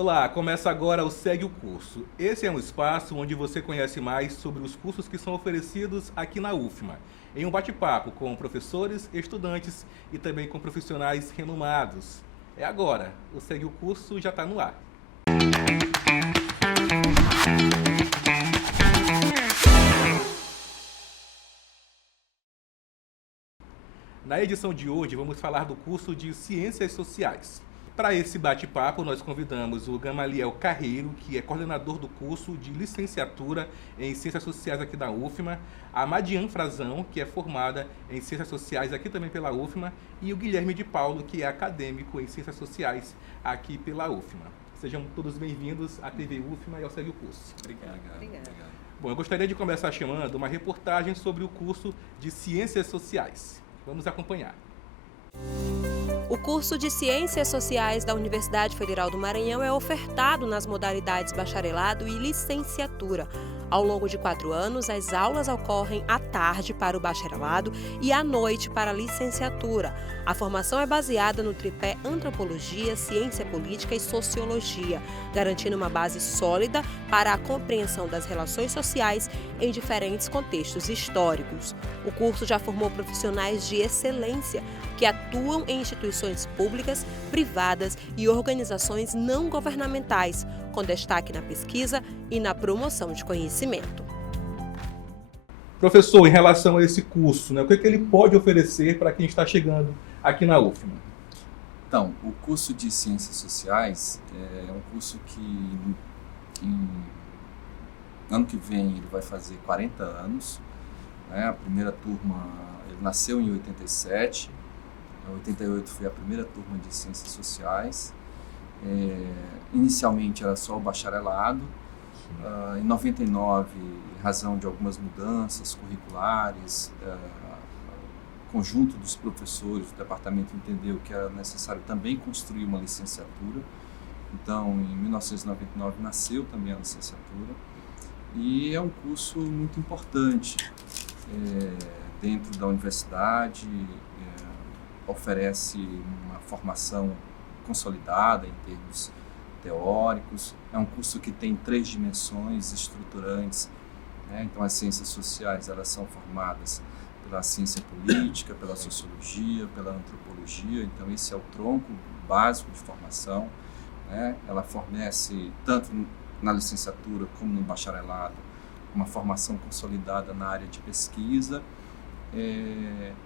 Olá, começa agora o Segue o Curso. Esse é um espaço onde você conhece mais sobre os cursos que são oferecidos aqui na UFMA, em um bate-papo com professores, estudantes e também com profissionais renomados. É agora, o Segue o Curso já está no ar. Na edição de hoje, vamos falar do curso de Ciências Sociais. Para esse bate-papo, nós convidamos o Gamaliel Carreiro, que é coordenador do curso de licenciatura em Ciências Sociais aqui da UFMA, a Madian Frazão, que é formada em Ciências Sociais aqui também pela UFMA, e o Guilherme de Paulo, que é acadêmico em Ciências Sociais aqui pela UFMA. Sejam todos bem-vindos à TV UFMA e ao Segue o Curso. Obrigado. Bom, eu gostaria de começar chamando uma reportagem sobre o curso de Ciências Sociais. Vamos acompanhar. O curso de Ciências Sociais da Universidade Federal do Maranhão é ofertado nas modalidades bacharelado e licenciatura. Ao longo de 4 anos, as aulas ocorrem à tarde para o bacharelado e à noite para a licenciatura. A formação é baseada no tripé Antropologia, Ciência Política e Sociologia, garantindo uma base sólida para a compreensão das relações sociais em diferentes contextos históricos. O curso já formou profissionais de excelência que atuam em instituições públicas, privadas e organizações não governamentais, com destaque na pesquisa e na promoção de conhecimento. Professor, em relação a esse curso, o que ele pode oferecer para quem está chegando aqui na UFMA? Então, o curso de Ciências Sociais é um curso que ano que vem ele vai fazer 40 anos. Né? A primeira turma, ele nasceu em 87, em 88 foi a primeira turma de Ciências Sociais. Inicialmente era só o bacharelado. Em 99, em razão de algumas mudanças curriculares, o conjunto dos professores do departamento entendeu que era necessário também construir uma licenciatura. Então, em 1999 nasceu também a licenciatura e é um curso muito importante dentro da universidade, oferece uma formação consolidada em termos teóricos. É um curso que tem 3 dimensões estruturantes, né? Então, as ciências sociais elas são formadas pela ciência política, pela sociologia, pela antropologia. Então, esse é o tronco básico de formação, né? Ela fornece, tanto na licenciatura como no bacharelado, uma formação consolidada na área de pesquisa.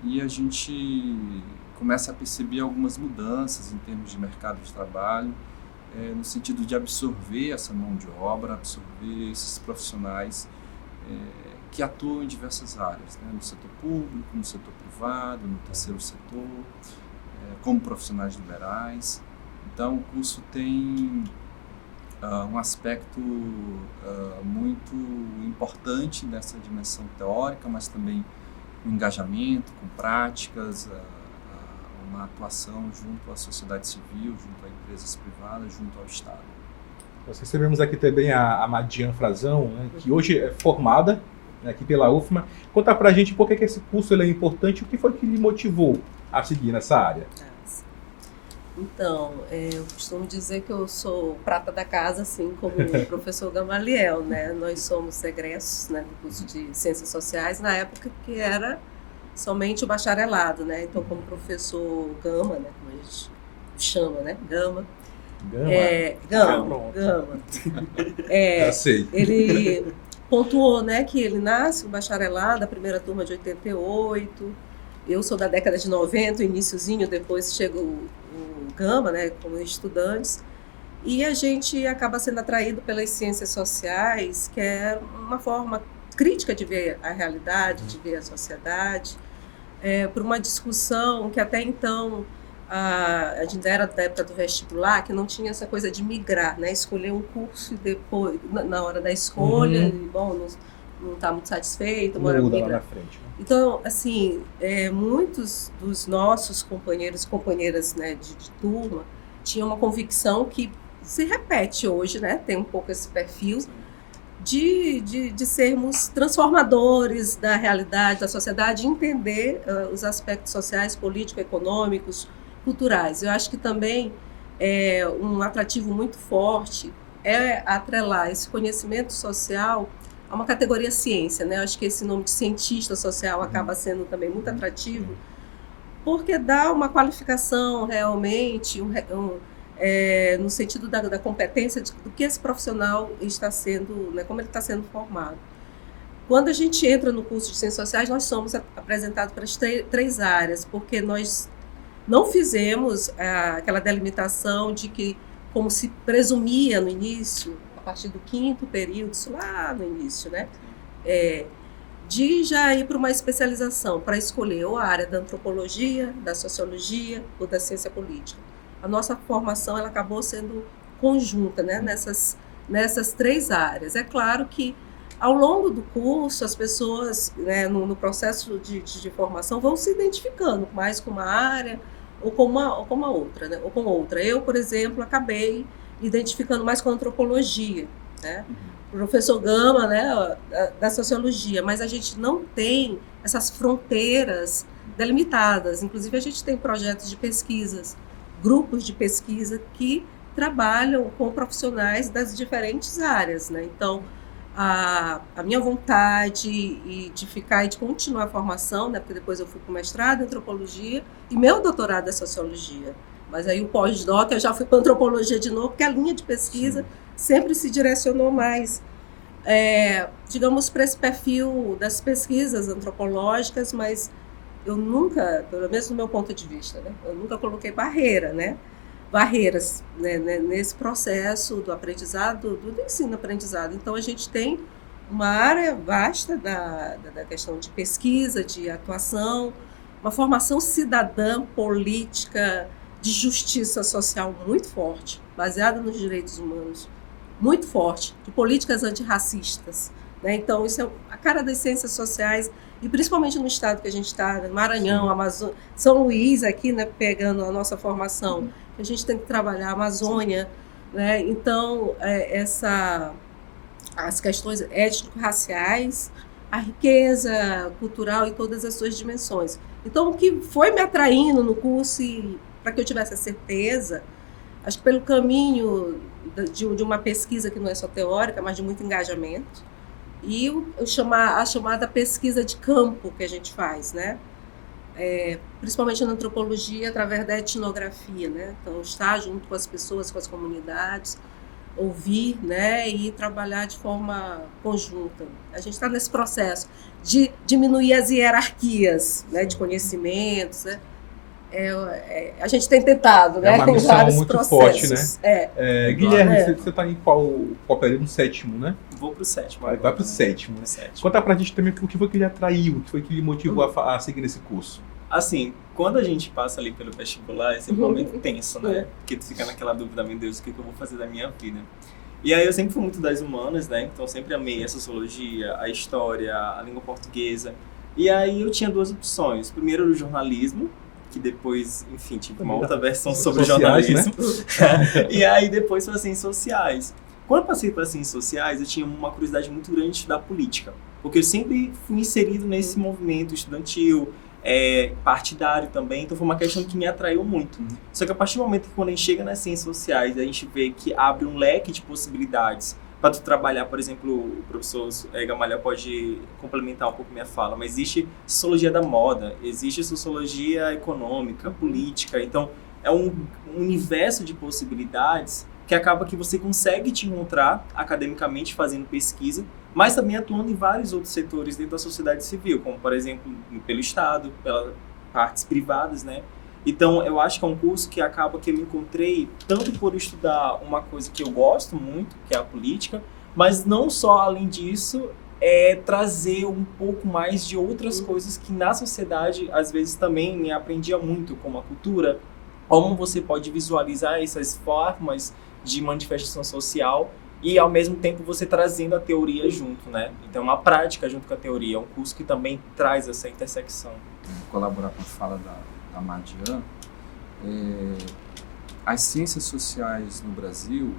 E a gente começa a perceber algumas mudanças em termos de mercado de trabalho, no sentido de absorver essa mão de obra, absorver esses profissionais que atuam em diversas áreas, né? No setor público, no setor privado, no terceiro setor, como profissionais liberais. Então, o curso tem um aspecto muito importante dessa dimensão teórica, mas também um engajamento com práticas, uma atuação junto à sociedade civil, junto a empresas privadas, junto ao Estado. Nós recebemos aqui também a Madian Frazão, né, que hoje é formada aqui pela UFMA. Conta pra gente por que esse curso ele é importante e o que foi que lhe motivou a seguir nessa área. Então, eu costumo dizer que eu sou prata da casa, assim como o professor Gamaliel, né? Nós somos egressos, né, do curso de Ciências Sociais, na época que era somente o bacharelado, né? Então, como professor Gama, né, como a gente chama, né? Gama. Gama. Já sei. Ele pontuou, né, que ele nasce o bacharelado, a primeira turma de 88. Eu sou da década de 90, o iniciozinho, depois chega o Gama, né, como estudantes, e a gente acaba sendo atraído pelas ciências sociais, que é uma forma crítica de ver a realidade, de ver a sociedade, por uma discussão que até então a gente era da época do vestibular, que não tinha essa coisa de migrar, né, escolher um curso e depois, na hora da escolha, e, bom, não está muito satisfeito, bora migrar. Lá na frente. Então, assim, muitos dos nossos companheiros e companheiras, né, de turma tinham uma convicção que se repete hoje, né, tem um pouco esse perfil de sermos transformadores da realidade, da sociedade, entender os aspectos sociais, políticos, econômicos, culturais. Eu acho que também um atrativo muito forte é atrelar esse conhecimento social a uma categoria ciência, né? Acho que esse nome de cientista social acaba sendo também muito atrativo, porque dá uma qualificação realmente, no sentido da competência do que esse profissional está sendo, né, como ele está sendo formado. Quando a gente entra no curso de Ciências Sociais, nós somos apresentados para as três áreas, porque nós não fizemos aquela delimitação de que, como se presumia no início, a partir do 5º período, isso lá no início, né, de já ir para uma especialização, para escolher ou a área da antropologia, da sociologia ou da ciência política. A nossa formação ela acabou sendo conjunta, né, nessas três áreas. É claro que, ao longo do curso, as pessoas, né, no processo de formação, vão se identificando mais com uma área ou com uma outra, né, ou com outra. Eu, por exemplo, acabei identificando mais com a antropologia, né? O professor Gama, né, da sociologia, mas a gente não tem essas fronteiras delimitadas. Inclusive, a gente tem projetos de pesquisas, grupos de pesquisa que trabalham com profissionais das diferentes áreas, né? Então, a minha vontade de ficar e de continuar a formação, né, porque depois eu fui para o mestrado em antropologia e meu doutorado é sociologia. Mas aí o pós-doc eu já fui para antropologia de novo, porque a linha de pesquisa sempre se direcionou mais, digamos, para esse perfil das pesquisas antropológicas, mas eu nunca, pelo menos do meu ponto de vista, né, eu nunca coloquei barreiras, né, nesse processo do aprendizado, do ensino-aprendizado. Então, a gente tem uma área vasta da questão de pesquisa, de atuação, uma formação cidadã, política, de justiça social muito forte, baseada nos direitos humanos, muito forte, de políticas antirracistas, né? Então, isso é a cara das ciências sociais, e principalmente no estado que a gente está, Maranhão, Amazônia, São Luís, aqui, né, pegando a nossa formação, a gente tem que trabalhar a Amazônia, né? Então, as questões étnico-raciais, a riqueza cultural e todas as suas dimensões. Então, o que foi me atraindo no curso, para que eu tivesse a certeza, acho que pelo caminho de uma pesquisa que não é só teórica, mas de muito engajamento, e a chamada pesquisa de campo que a gente faz, né? Principalmente na antropologia, através da etnografia, né? Então, estar junto com as pessoas, com as comunidades, ouvir, né? E trabalhar de forma conjunta. A gente está nesse processo de diminuir as hierarquias, né? De conhecimentos, né? A gente tem tentado, né? É uma missão vários muito processos. forte, né? Guilherme, você está em qual período? No 7º, né? Vou pro 7º. Vai pro 7º. Né? Conta pra gente também o que foi que lhe atraiu, o que foi que lhe motivou a seguir nesse curso. Assim, quando a gente passa ali pelo vestibular, é sempre um momento tenso, né? Porque tu fica naquela dúvida, meu Deus, o que eu vou fazer da minha vida? E aí eu sempre fui muito das humanas, né? Então eu sempre amei a sociologia, a história, a língua portuguesa. E aí eu tinha duas opções. Primeiro, o jornalismo, que depois, enfim, tive uma outra versão sobre sociais, jornalismo. Né? E aí depois para ciências sociais. Quando eu passei para ciências sociais, eu tinha uma curiosidade muito grande de estudar política. Porque eu sempre fui inserido nesse movimento estudantil, partidário também, então foi uma questão que me atraiu muito. Só que a partir do momento que quando a gente chega nas ciências sociais, a gente vê que abre um leque de possibilidades para tu trabalhar, por exemplo, o professor Gamalha pode complementar um pouco minha fala, mas existe sociologia da moda, existe sociologia econômica, política, então é um universo de possibilidades que acaba que você consegue te encontrar academicamente fazendo pesquisa, mas também atuando em vários outros setores dentro da sociedade civil, como, por exemplo, pelo Estado, pelas partes privadas, né? Então, eu acho que é um curso que acaba que eu me encontrei tanto por estudar uma coisa que eu gosto muito, que é a política, mas não só, além disso, trazer um pouco mais de outras coisas que na sociedade, às vezes, também me aprendia muito, como a cultura, como você pode visualizar essas formas de manifestação social e, ao mesmo tempo, você trazendo a teoria junto, né? Então, uma prática junto com a teoria. É um curso que também traz essa intersecção. Vou colaborar com a fala da Madian. As ciências sociais no Brasil,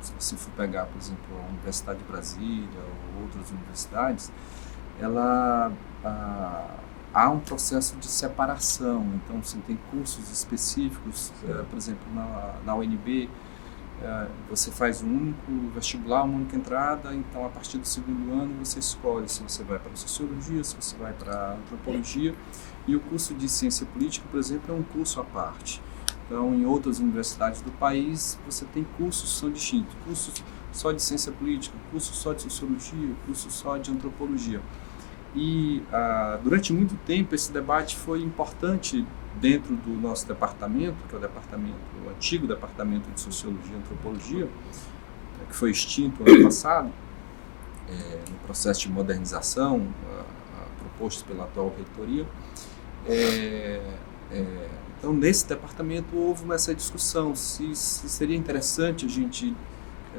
se você for pegar, por exemplo, a Universidade de Brasília ou outras universidades, a há um processo de separação. Então, você tem cursos específicos, por exemplo, na UNB, você faz um único vestibular, uma única entrada, então a partir do segundo ano você escolhe se você vai para sociologia, se você vai para antropologia, e o curso de ciência política, por exemplo, é um curso à parte. Então, em outras universidades do país, você tem cursos que são distintos, cursos só de ciência política, curso só de sociologia, curso só de antropologia. E durante muito tempo esse debate foi importante dentro do nosso departamento, que é o antigo departamento de Sociologia e Antropologia, que foi extinto ano passado, no processo de modernização proposto pela atual reitoria. Então, nesse departamento houve essa discussão se seria interessante a gente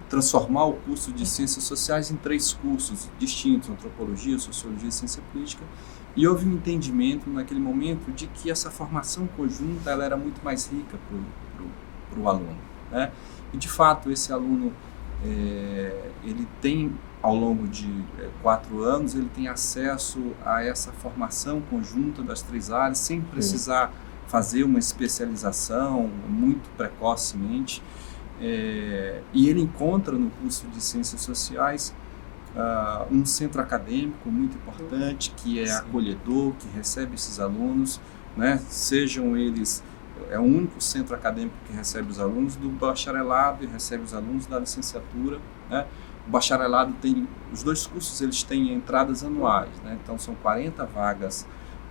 transformar o curso de Ciências Sociais em 3 cursos distintos, Antropologia, Sociologia e Ciência Política, e houve um entendimento naquele momento de que essa formação conjunta ela era muito mais rica para o aluno, né? E, de fato, esse aluno, ele tem, ao longo de 4 anos, ele tem acesso a essa formação conjunta das 3 áreas, sem precisar fazer uma especialização muito precocemente. E ele encontra no curso de Ciências Sociais um centro acadêmico muito importante, que é acolhedor, que recebe esses alunos, né? Sejam eles, é o único centro acadêmico que recebe os alunos do bacharelado e recebe os alunos da licenciatura, né? O bacharelado tem, os 2 cursos eles têm entradas anuais, né? Então são 40 vagas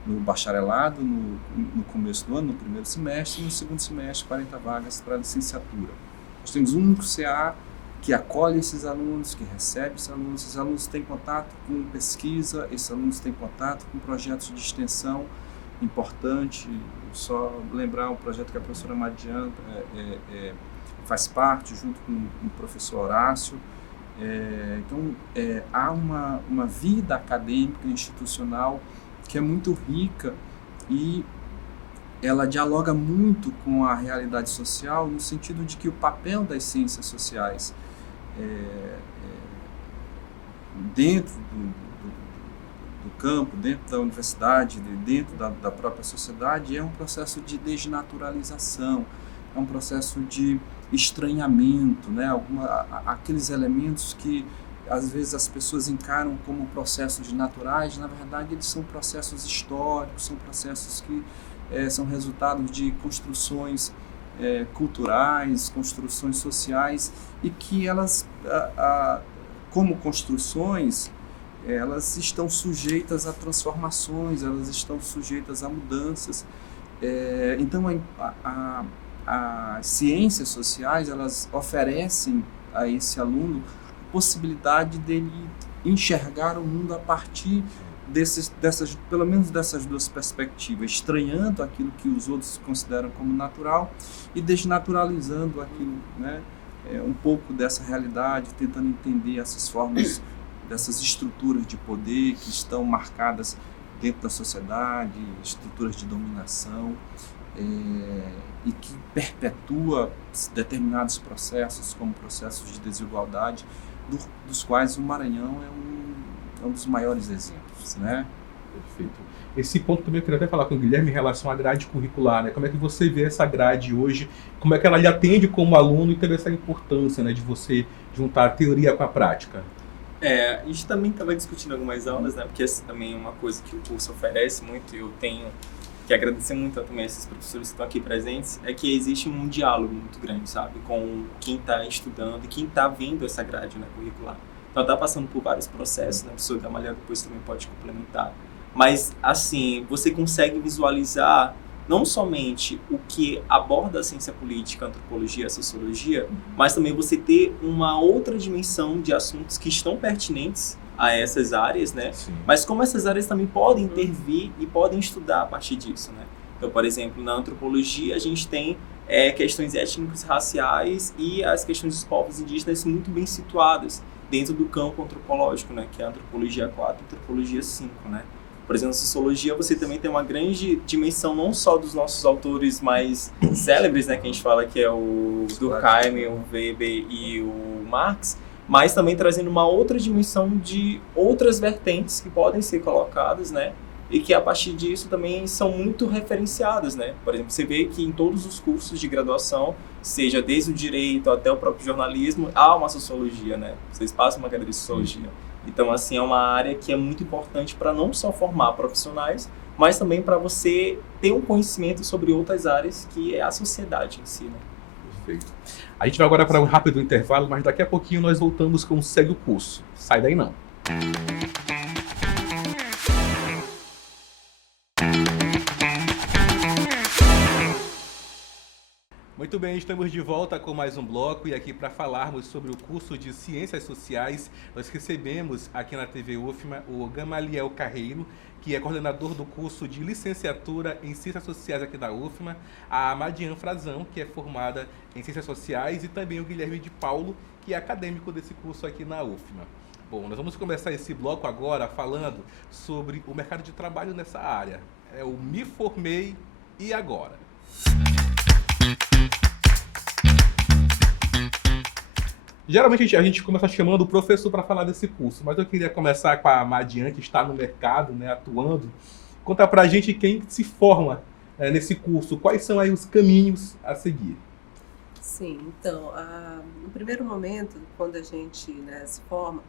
no bacharelado no começo do ano, no primeiro semestre, e no segundo semestre 40 vagas para a licenciatura. Nós temos um único CA que acolhe esses alunos, que recebe esses alunos têm contato com pesquisa, esses alunos têm contato com projetos de extensão importante. Só lembrar um projeto que a professora Madian faz parte, junto com o professor Horácio. Então, há uma vida acadêmica institucional que é muito rica e ela dialoga muito com a realidade social, no sentido de que o papel das ciências sociais dentro do campo, dentro da universidade, dentro da própria sociedade, é um processo de desnaturalização, é um processo de estranhamento, né? Aqueles elementos que às vezes as pessoas encaram como processos naturais, na verdade eles são processos históricos, são processos que são resultados de construções culturais, construções sociais, e que elas, como construções, elas estão sujeitas a transformações, elas estão sujeitas a mudanças. Então, as ciências sociais, elas oferecem a esse aluno a possibilidade dele enxergar o mundo a partir pelo menos dessas 2 perspectivas, estranhando aquilo que os outros consideram como natural e desnaturalizando aquilo, né? Um pouco dessa realidade, tentando entender essas formas, dessas estruturas de poder que estão marcadas dentro da sociedade, estruturas de dominação, e que perpetua determinados processos, como processos de desigualdade, dos quais o Maranhão é um dos maiores exemplos, né? Perfeito. Esse ponto também eu queria até falar com o Guilherme em relação à grade curricular, né? Como é que você vê essa grade hoje? Como é que ela lhe atende como aluno e teve essa importância, né, de você juntar a teoria com a prática? A gente também estava discutindo algumas aulas, né? Porque essa também é uma coisa que o curso oferece muito, e eu tenho que agradecer muito também a esses professores que estão aqui presentes, é que existe um diálogo muito grande, sabe? Com quem está estudando e quem está vendo essa grade, né, curricular. Então, está passando por vários processos, né? A professora Gamaliel depois também pode complementar. Mas, assim, você consegue visualizar não somente o que aborda a ciência política, a antropologia, a sociologia, mas também você ter uma outra dimensão de assuntos que estão pertinentes a essas áreas, né? Sim. Mas como essas áreas também podem intervir e podem estudar a partir disso, né? Então, por exemplo, na antropologia a gente tem questões étnicas, raciais e as questões dos povos indígenas muito bem situadas dentro do campo antropológico, né? Que é a antropologia 4 e a antropologia 5, né? Por exemplo, na sociologia você também tem uma grande dimensão não só dos nossos autores mais célebres, né? Que a gente fala que é o Durkheim, o Weber e o Marx, mas também trazendo uma outra dimensão de outras vertentes que podem ser colocadas, né, e que a partir disso também são muito referenciadas, né? Por exemplo, você vê que em todos os cursos de graduação, seja desde o direito até o próprio jornalismo, há uma sociologia, né? Vocês passam uma cadeira de sociologia. Então, assim, é uma área que é muito importante para não só formar profissionais, mas também para você ter um conhecimento sobre outras áreas, que é a sociedade em si, né? Perfeito. A gente vai agora para um rápido intervalo, mas daqui a pouquinho nós voltamos com o Segue o Curso. Sai daí não. Muito bem, estamos de volta com mais um bloco e aqui para falarmos sobre o curso de Ciências Sociais, nós recebemos aqui na TV UFMA o Gamaliel Carreiro, que é coordenador do curso de Licenciatura em Ciências Sociais aqui da UFMA, a Madian Frazão, que é formada em Ciências Sociais, e também o Guilherme de Paulo, que é acadêmico desse curso aqui na UFMA. Bom, nós vamos começar esse bloco agora falando sobre o mercado de trabalho nessa área. É o Me Formei e Agora. Geralmente a gente começa chamando o professor para falar desse curso, mas eu queria começar com a Madian, que está no mercado, né, atuando. Conta para a gente quem se forma nesse curso, quais são aí os caminhos a seguir. Sim, então, no primeiro momento, quando a gente, né, se forma,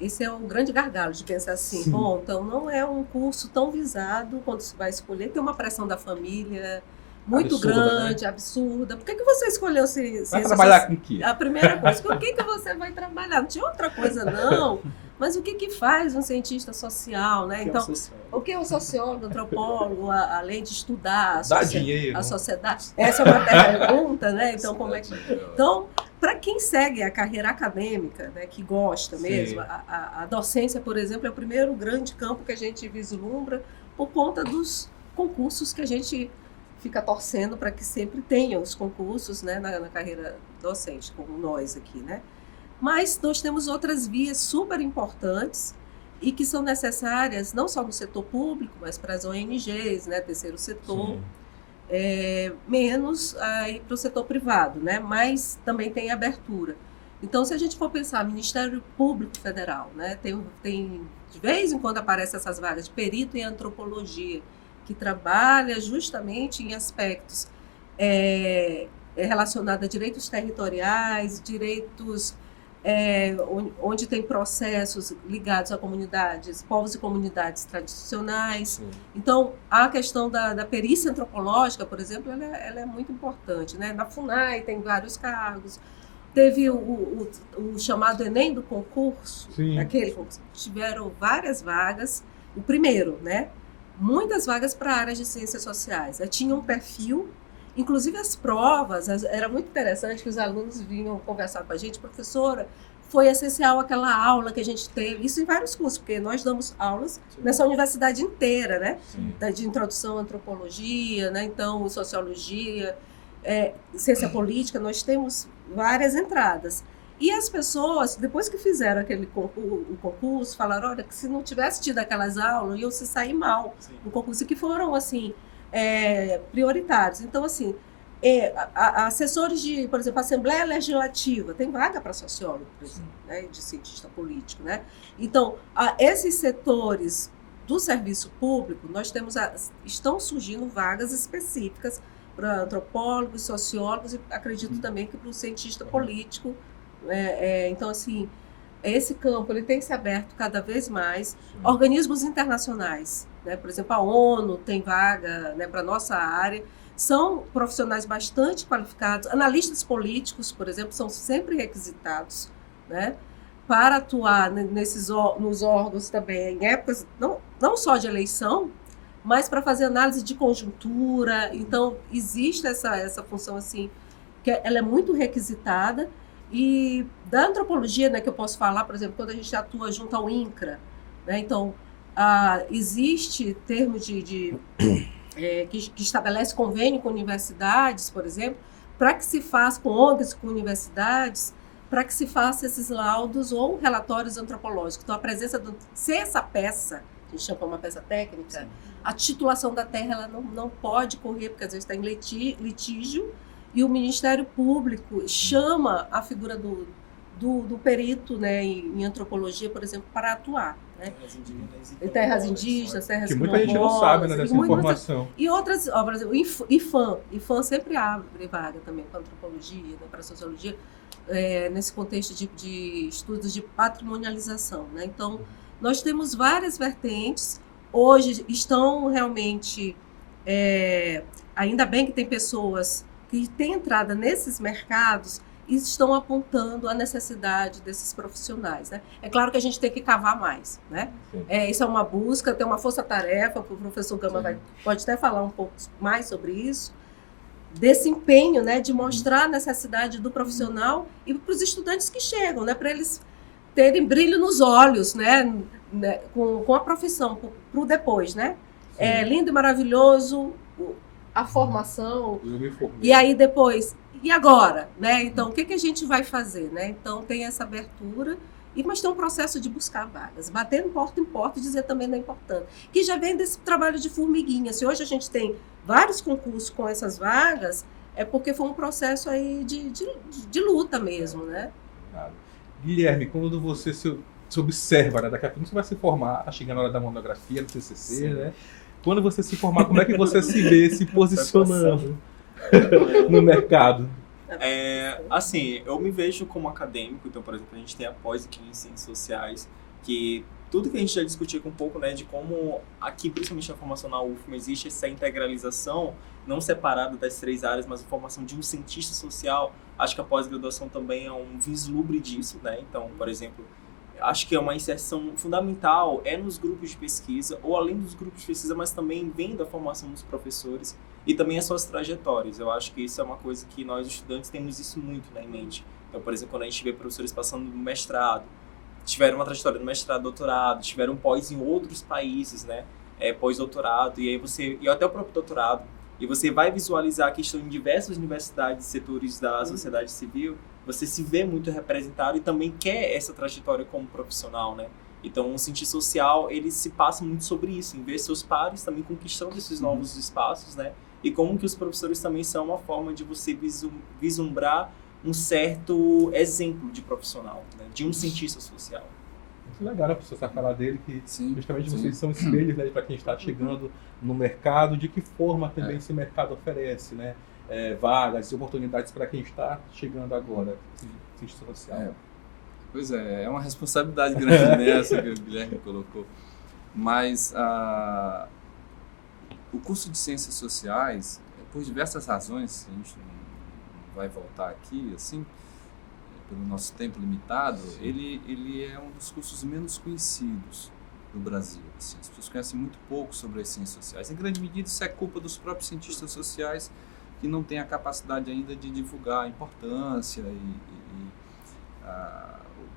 esse é um grande gargalo de pensar assim, Sim. bom, então não é um curso tão visado quando se vai escolher, tem uma pressão da família muito Absurda, grande, absurda. Por que você escolheu Vai trabalhar com o quê? A primeira coisa, com o que você vai trabalhar? Não tinha outra coisa, não. Mas o que faz um cientista social, né? Então, o que é um sociólogo, antropólogo, além de estudar Dá dinheiro. a sociedade? Essa é uma pergunta, né? Então, como é que... Então, para quem segue a carreira acadêmica, né, que gosta mesmo, a docência, por exemplo, é o primeiro grande campo que a gente vislumbra por conta dos concursos que a gente fica torcendo para que sempre tenham os concursos, né, na carreira docente, como nós aqui, né? Mas nós temos outras vias super importantes e que são necessárias não só no setor público, mas para as ONGs, né, terceiro setor, menos aí para o setor privado, né? Mas também tem abertura. Então, se a gente for pensar, Ministério Público Federal, né, tem de vez em quando aparecem essas vagas de perito em antropologia, que trabalha justamente em aspectos relacionados a direitos territoriais, direitos onde tem processos ligados a comunidades, povos e comunidades tradicionais. Sim. Então, a questão da perícia antropológica, por exemplo, ela é muito importante, né? Na FUNAI tem vários cargos. Teve o chamado Enem do concurso, aquele concurso. Tiveram várias vagas. O primeiro, né? Muitas vagas para a área de ciências sociais. Tinha um perfil, inclusive as provas, era muito interessante que os alunos vinham conversar com a gente, professora, foi essencial aquela aula que a gente teve, isso em vários cursos, porque nós damos aulas nessa universidade inteira, né? De introdução à antropologia, né? Então, sociologia, ciência política, nós temos várias entradas. E as pessoas, depois que fizeram o concurso, falaram, olha, que se não tivesse tido aquelas aulas, iam se sair mal no concurso, que foram, assim, prioritários. Então, assim, assessores de, por exemplo, Assembleia Legislativa, tem vaga para sociólogo, por exemplo, né, de cientista político, né? Então, esses setores do serviço público, estão surgindo vagas específicas para antropólogos, sociólogos e acredito também que para o cientista político. Então, assim, esse campo ele tem se aberto cada vez mais. Organismos internacionais, né? Por exemplo, a ONU tem vaga, né, para a nossa área. São profissionais bastante qualificados. Analistas políticos, por exemplo, são sempre requisitados, né, para atuar nos órgãos também, em épocas não só de eleição, mas para fazer análise de conjuntura. Então, existe essa função, assim, que ela é muito requisitada. E da antropologia, né, que eu posso falar, por exemplo, quando a gente atua junto ao INCRA, né, então, existe termo que estabelece convênio com universidades, por exemplo, para que se faça com ONGs, com universidades, para que se faça esses laudos ou relatórios antropológicos. Então, a presença se essa peça, a gente chama uma peça técnica, sim, a titulação da terra ela não pode correr, porque às vezes está em litígio, e o Ministério Público chama a figura do perito, né, em antropologia, por exemplo, para atuar. né? Terras indígenas Terras indígenas, terras Que muita gente não sabe, né, dessa informação. E outras obras, o IFAM sempre abre vaga também para antropologia, né, para sociologia, nesse contexto de estudos de patrimonialização, né? Então, nós temos várias vertentes, hoje estão realmente, ainda bem que tem pessoas que têm entrada nesses mercados e estão apontando a necessidade desses profissionais, né? É claro que a gente tem que cavar mais, né? Isso é uma busca, tem uma força-tarefa, que o professor Gama pode até falar um pouco mais sobre isso, desse empenho, né, de mostrar a necessidade do profissional e para os estudantes que chegam, né, para eles terem brilho nos olhos, né, com a profissão, para o depois, né? Sim. É lindo e maravilhoso a formação. Eu me formei. E aí depois, e agora, né? Então, o que a gente vai fazer, né? Então, tem essa abertura, mas tem um processo de buscar vagas, batendo porta em porta e dizer também da importância, que já vem desse trabalho de formiguinha. Se hoje a gente tem vários concursos com essas vagas, é porque foi um processo aí de luta mesmo, né? Guilherme, quando você se observa, né? Daqui a pouco você vai se formar, tá chegando a hora da monografia, do TCC, sim, né? Quando você se formar, como é que você se vê se posicionando no mercado? Assim, eu me vejo como acadêmico, então, por exemplo, a gente tem a pós aqui em Ciências Sociais, que tudo que a gente já discutiu aqui um pouco, né, de como aqui, principalmente na formação na UFMA, existe essa integralização, não separada das 3 áreas, mas a formação de um cientista social. Acho que a pós-graduação também é um vislumbre disso, né? Então, por exemplo, acho que é uma inserção fundamental nos grupos de pesquisa, ou além dos grupos de pesquisa, mas também vendo a formação dos professores e também as suas trajetórias. Eu acho que isso é uma coisa que nós, estudantes, temos isso muito, né, em mente. Então, por exemplo, quando a gente vê professores passando no mestrado, tiveram uma trajetória no mestrado, doutorado, tiveram pós em outros países, né, pós-doutorado, e até o próprio doutorado, e você vai visualizar que estão em diversas universidades e setores da sociedade civil, você se vê muito representado e também quer essa trajetória como profissional, né? Então, o cientista social, ele se passa muito sobre isso, em ver seus pares também conquistando esses novos espaços, né? E como que os professores também são uma forma de você vislumbrar um certo exemplo de profissional, né? De um cientista social. Muito legal, né, professor, você falar dele, que sim, justamente sim, vocês são espelhos, né, para quem está chegando no mercado, de que forma também esse mercado oferece, né, vagas e oportunidades para quem está chegando agora, cientista social. Pois é uma responsabilidade grande nessa que o Guilherme colocou. Mas o curso de Ciências Sociais, por diversas razões, a gente não vai voltar aqui, assim, pelo nosso tempo limitado, ele é um dos cursos menos conhecidos no Brasil. Assim, as pessoas conhecem muito pouco sobre as ciências sociais. Em grande medida, isso é culpa dos próprios cientistas sociais que não têm a capacidade ainda de divulgar a importância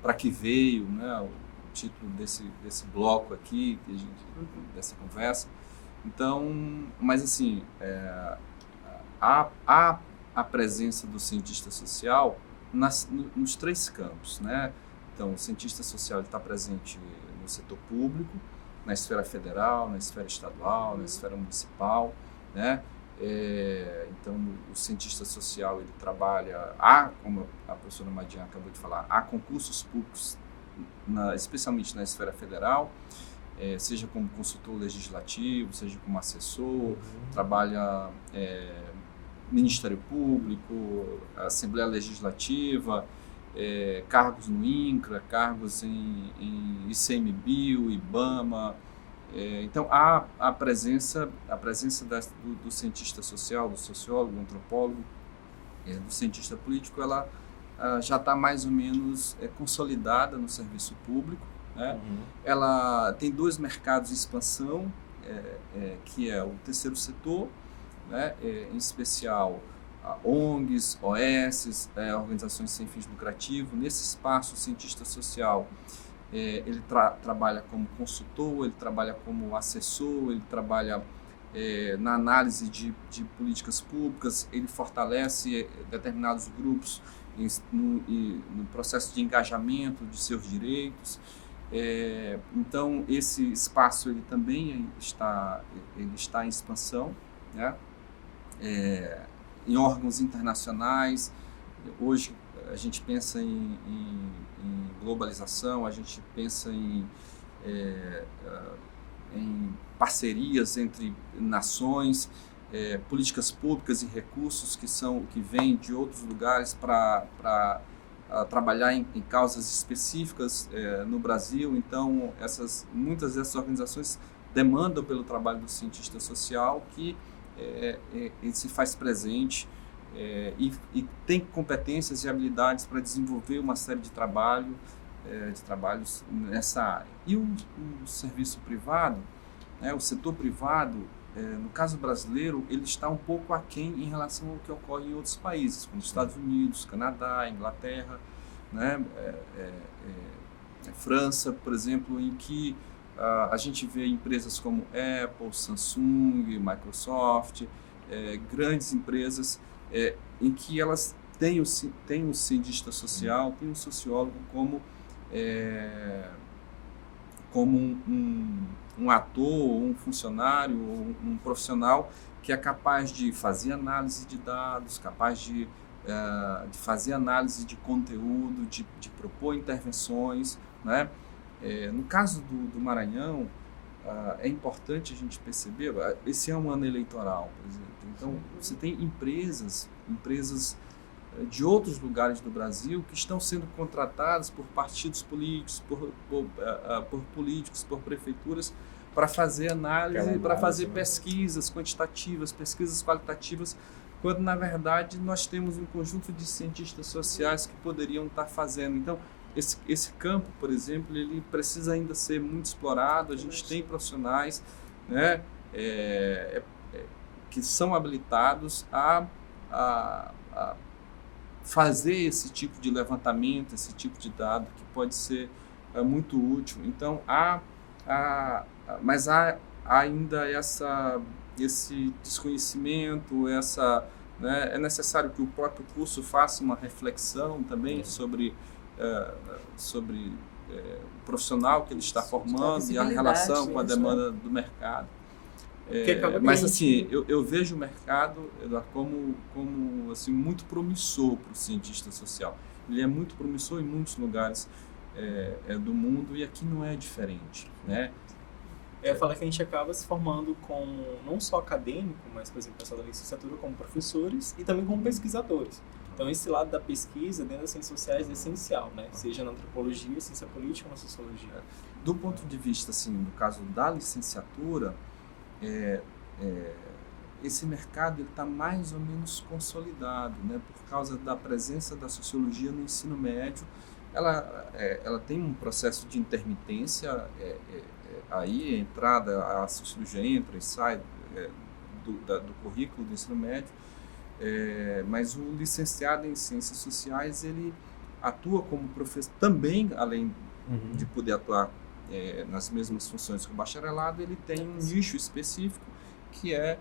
para que veio, né, o título desse bloco aqui, dessa conversa. Então, mas assim, há a presença do cientista social nos 3 campos, né? Então, o cientista social está presente no setor público, na esfera federal, na esfera estadual, na esfera municipal, né? Então, o cientista social, ele trabalha, como a professora Madian acabou de falar, há concursos públicos, especialmente na esfera federal, seja como consultor legislativo, seja como assessor, trabalha Ministério Público, Assembleia Legislativa, cargos no INCRA, cargos em ICMBio, IBAMA. Então, a presença do cientista social, do sociólogo, do antropólogo, do cientista político, ela já está mais ou menos consolidada no serviço público, né? Ela tem 2 mercados em expansão, que é o terceiro setor, né? Em especial ONGs, OS, organizações sem fins lucrativos. Nesse espaço, o cientista social ele trabalha como consultor, ele trabalha como assessor, ele trabalha na análise de políticas públicas, ele fortalece determinados grupos no processo de engajamento de seus direitos. Então, esse espaço ele também está em expansão, né? Em órgãos internacionais. Hoje a gente pensa em globalização, a gente pensa em em parcerias entre nações, políticas públicas e recursos que vêm de outros lugares para trabalhar em causas específicas no Brasil. Então, muitas dessas organizações demandam pelo trabalho do cientista social que ele se faz presente e tem competências e habilidades para desenvolver uma série de trabalhos nessa área. E o serviço privado, o setor privado, no caso brasileiro, ele está um pouco aquém em relação ao que ocorre em outros países, como os Estados Unidos, Canadá, Inglaterra, França, por exemplo, em que a gente vê empresas como Apple, Samsung, Microsoft, grandes empresas em que elas têm o cientista social, têm o sociólogo como um ator, um funcionário, um profissional que é capaz de fazer análise de dados, capaz de fazer análise de conteúdo, de propor intervenções, né? No caso do Maranhão, é importante a gente perceber, esse é um ano eleitoral, por exemplo, então você tem empresas de outros lugares do Brasil que estão sendo contratadas por partidos políticos, por políticos, por prefeituras, para fazer análise, para fazer pesquisas quantitativas, pesquisas qualitativas, quando na verdade nós temos um conjunto de cientistas sociais que poderiam estar fazendo. Então, esse campo, por exemplo, ele precisa ainda ser muito explorado. A gente tem profissionais, né, que são habilitados a fazer esse tipo de levantamento, esse tipo de dado que pode ser muito útil. Então, mas há ainda esse desconhecimento, né, é necessário que o próprio curso faça uma reflexão também sobre o profissional que ele está formando e a relação com a demanda do mercado. Mas assim, eu vejo o mercado como assim, muito promissor para o cientista social. Ele é muito promissor em muitos lugares do mundo, e aqui não é diferente, né? Fala que a gente acaba se formando não só acadêmico, mas, por exemplo, pessoal da licenciatura, como professores e também como pesquisadores. Então, esse lado da pesquisa dentro das ciências sociais é essencial, né? Seja na antropologia, ciência política ou na sociologia. Do ponto de vista, assim, no caso da licenciatura, esse mercado está mais ou menos consolidado, né? Por causa da presença da sociologia no ensino médio. Ela tem um processo de intermitência, aí a entrada, a sociologia entra e sai do currículo do ensino médio, mas o licenciado em ciências sociais, ele atua como professor também, além de poder atuar nas mesmas funções que o bacharelado, ele tem um nicho específico que é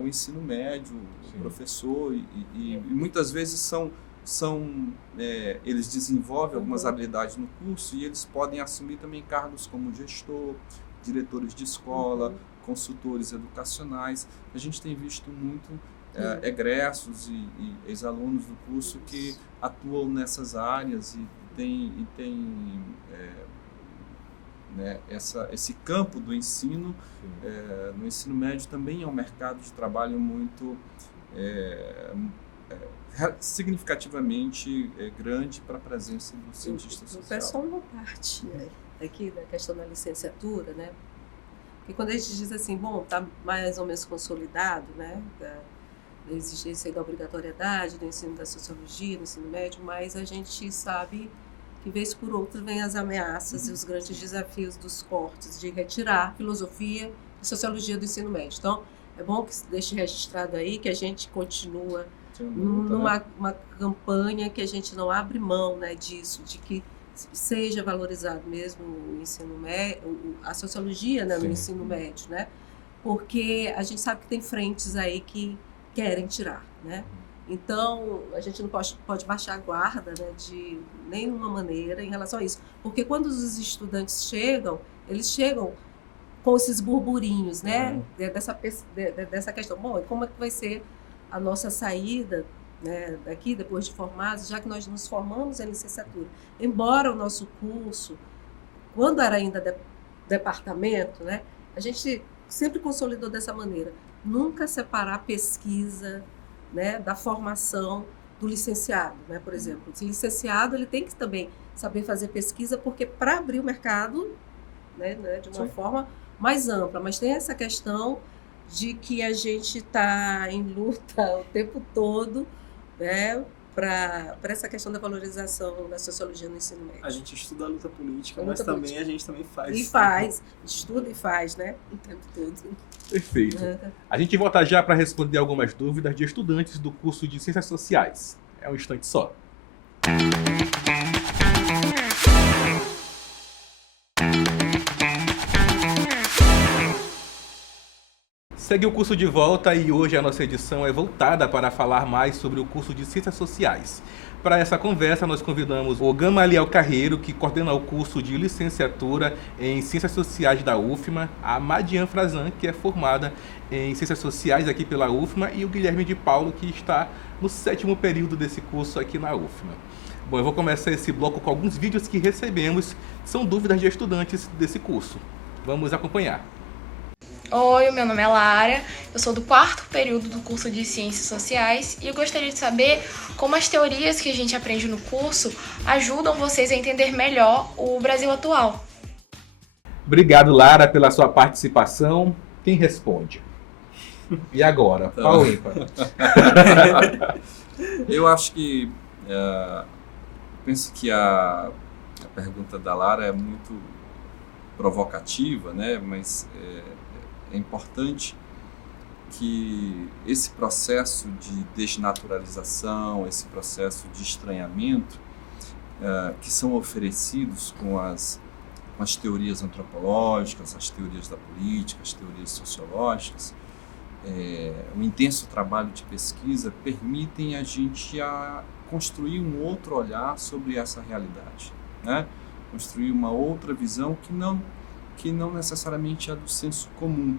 o ensino médio, o professor, e muitas vezes eles desenvolvem algumas habilidades no curso, e eles podem assumir também cargos como gestor, diretores de escola, consultores educacionais. A gente tem visto muito egressos e ex-alunos do curso que atuam nessas áreas e tem né, esse campo do ensino. No ensino médio também é um mercado de trabalho muito significativamente grande para a presença do cientista social. É só uma parte aqui da questão da licenciatura, né? Porque quando a gente diz assim, bom, está mais ou menos consolidado, né, da existência da obrigatoriedade do ensino da sociologia, do ensino médio, mas a gente sabe que, vez por outra, vem as ameaças e os grandes desafios dos cortes de retirar filosofia e sociologia do ensino médio. Então, é bom que deixe registrado aí que a gente continua numa campanha que a gente não abre mão, né, disso, de que seja valorizado mesmo o ensino médio, a sociologia, né, no ensino médio, né? Porque a gente sabe que tem frentes aí que querem tirar, né? Então, a gente não pode baixar a guarda, né, de nenhuma maneira em relação a isso. Porque quando os estudantes chegam, eles chegam com esses burburinhos, né, dessa questão. Bom, como é que vai ser a nossa saída, né, daqui, depois de formados, já que nós nos formamos em licenciatura? Embora o nosso curso, quando era ainda departamento, né, a gente sempre consolidou dessa maneira, nunca separar a pesquisa, né, da formação do licenciado, né, por exemplo. O licenciado ele tem que também saber fazer pesquisa, porque para abrir o mercado, né, de uma forma mais ampla, mas tem essa questão de que a gente está em luta o tempo todo, né, para essa questão da valorização da sociologia no ensino médio. A gente estuda a luta política, A mas luta também a gente também faz. E faz, estuda e faz, né, o tempo todo. Perfeito. A gente volta já para responder algumas dúvidas de estudantes do curso de Ciências Sociais. É um instante só. Segue o curso de volta e hoje a nossa edição é voltada para falar mais sobre o curso de Ciências Sociais. Para essa conversa, nós convidamos o Gamaliel Carreiro, que coordena o curso de licenciatura em Ciências Sociais da UFMA, a Madian Frazan, que é formada em Ciências Sociais aqui pela UFMA, e o Guilherme de Paulo, que está no 7º período desse curso aqui na UFMA. Bom, eu vou começar esse bloco com alguns vídeos que recebemos, são dúvidas de estudantes desse curso. Vamos acompanhar. Oi, meu nome é Lara, eu sou do 4º período do curso de Ciências Sociais e eu gostaria de saber como as teorias que a gente aprende no curso ajudam vocês a entender melhor o Brasil atual. Obrigado, Lara, pela sua participação. Quem responde? E agora? Qual o ímpar? Eu acho que... penso que a pergunta da Lara é muito provocativa, né? Mas é importante que esse processo de desnaturalização, esse processo de estranhamento que são oferecidos com as teorias antropológicas, as teorias da política, as teorias sociológicas, um intenso trabalho de pesquisa permitem a gente construir um outro olhar sobre essa realidade, né? Construir uma outra visão que não necessariamente é do senso comum.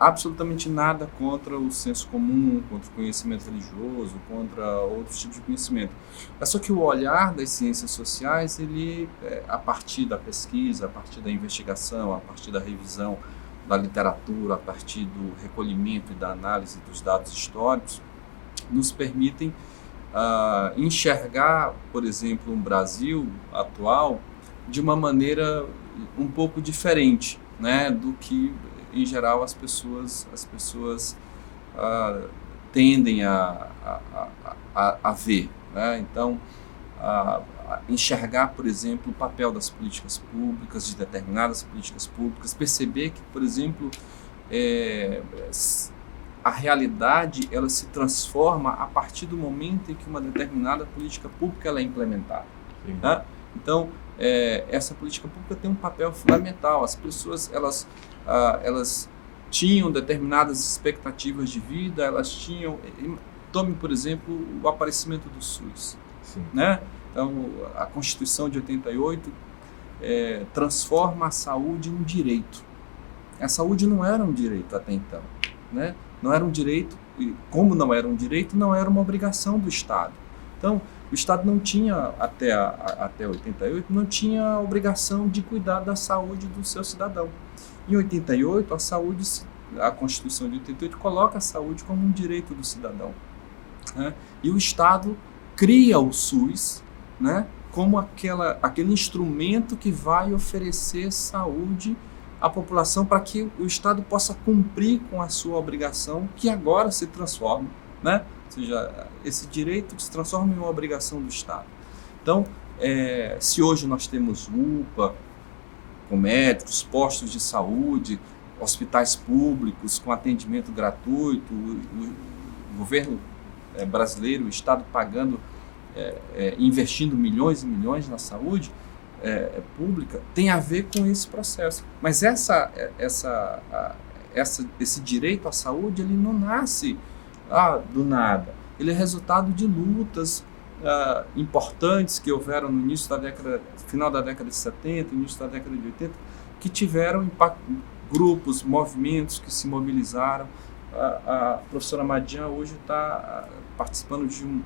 Absolutamente nada contra o senso comum, contra o conhecimento religioso, contra outros tipos de conhecimento. É só que o olhar das ciências sociais, ele, a partir da pesquisa, a partir da investigação, a partir da revisão da literatura, a partir do recolhimento e da análise dos dados históricos, nos permitem enxergar, por exemplo, um Brasil atual de uma maneira um pouco diferente, né, do que em geral as pessoas tendem a ver, né? Então, enxergar, por exemplo, o papel das políticas públicas, de determinadas políticas públicas, perceber que, por exemplo, a realidade ela se transforma a partir do momento em que uma determinada política pública ela é implementada, né? Então, essa política pública tem um papel fundamental. As pessoas elas tinham determinadas expectativas de vida, elas tinham... Tome, por exemplo, o aparecimento do SUS. Sim. Né? Então, a Constituição de 88 transforma a saúde em um direito. A saúde não era um direito até então, né? Não era um direito, e como não era um direito, não era uma obrigação do Estado. Então, o Estado não tinha, até 88, não tinha a obrigação de cuidar da saúde do seu cidadão. Em 88, a Constituição de 88 coloca a saúde como um direito do cidadão, né? E o Estado cria o SUS, né, como aquele instrumento que vai oferecer saúde à população para que o Estado possa cumprir com a sua obrigação, que agora se transforma, né? Ou seja, esse direito se transforma em uma obrigação do Estado. Então, se hoje nós temos UPA, com médicos, postos de saúde, hospitais públicos com atendimento gratuito, o governo brasileiro, o Estado pagando, investindo milhões e milhões na saúde pública, tem a ver com esse processo. Mas esse direito à saúde, ele não nasce do nada. Ele é resultado de lutas importantes que houveram no final da década de 70, início da década de 80, que tiveram impacto, grupos, movimentos que se mobilizaram. A professora Madian hoje está participando de um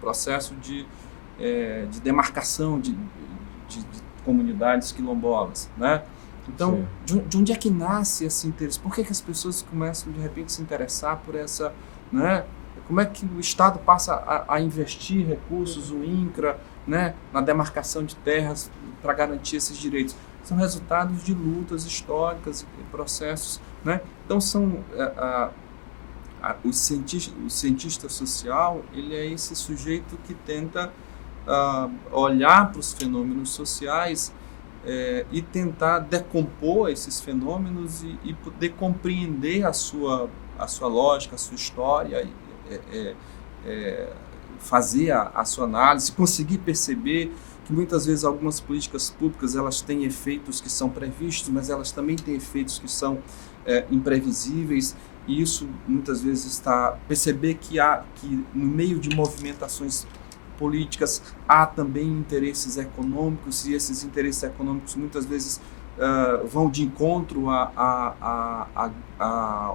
processo de demarcação, de comunidades quilombolas, né? Então, de onde é que nasce esse interesse? Por que as pessoas começam, de repente, a se interessar por essa, né? Como é que o Estado passa a investir recursos, o INCRA, né, na demarcação de terras para garantir esses direitos? São resultados de lutas históricas e processos, né? Então, o cientista social, ele é esse sujeito que tenta olhar para os fenômenos sociais e tentar decompor esses fenômenos e poder compreender a sua lógica, a sua história, fazer a sua análise, conseguir perceber que muitas vezes algumas políticas públicas elas têm efeitos que são previstos, mas elas também têm efeitos que são imprevisíveis, e isso muitas vezes perceber que no meio de movimentações políticas há também interesses econômicos, e esses interesses econômicos muitas vezes vão de encontro